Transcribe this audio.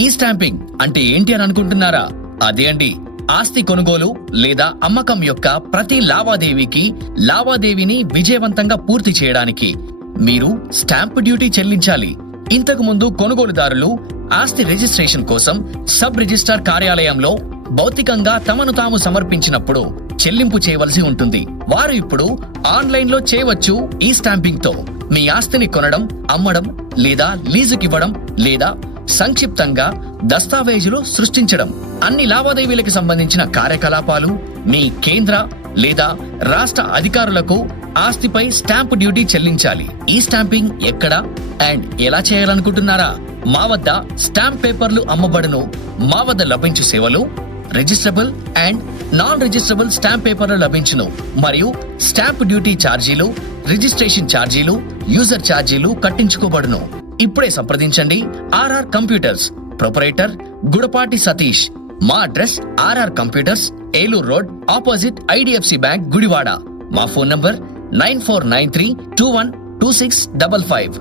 ఈ స్టాంపింగ్ అంటే ఏంటి అని అనుకుంటున్నారా? అదే అండి, ఆస్తి కొనుగోలు లేదా అమ్మకం యొక్క ప్రతి లావాదేవీని విజయవంతంగా పూర్తి చేయడానికి మీరు స్టాంప్ డ్యూటీ చెల్లించాలి. ఇంతకు ముందు కొనుగోలుదారులు ఆస్తి రిజిస్ట్రేషన్ కోసం సబ్ రిజిస్ట్రార్ కార్యాలయంలో భౌతికంగా తమను తాము సమర్పించినప్పుడు చెల్లింపు చేయవలసి ఉంటుంది. వారు ఇప్పుడు ఆన్లైన్ లో చేయవచ్చు. ఈ స్టాంపింగ్ తో మీ ఆస్తిని కొనడం, అమ్మడం లేదా లీజుకివ్వడం లేదా సంక్షిప్తంగా దస్తావేజులు సృష్టించడం, అన్ని లావాదేవీలకు సంబంధించిన కార్యకలాపాలు మీ కేంద్ర లేదా రాష్ట్ర అధికారులకు ఆస్తిపై స్టాంప్ డ్యూటీ చెల్లించాలి. ఈ స్టాంపింగ్ ఎక్కడ అండ్ ఎలా చేయాలనుకుంటున్నారా? మా వద్ద స్టాంప్ పేపర్లు అమ్మబడును. మా వద్ద లభించు సేవలు registrable and non registrable stamp పేపర్లు లభించును మరియు స్టాంప్ డ్యూటీ ఛార్జీలు, రిజిస్ట్రేషన్ ఛార్జీలు, యూజర్ ఛార్జీలు కట్టించుకోబడును. ఇప్పుడే సంప్రదించండి. RR computers, proprietor Gudapati Satish. మా address RR computers, Eluru road, opposite IDFC bank, Gudivada. మా ఫోన్ నంబర్ 9493212655.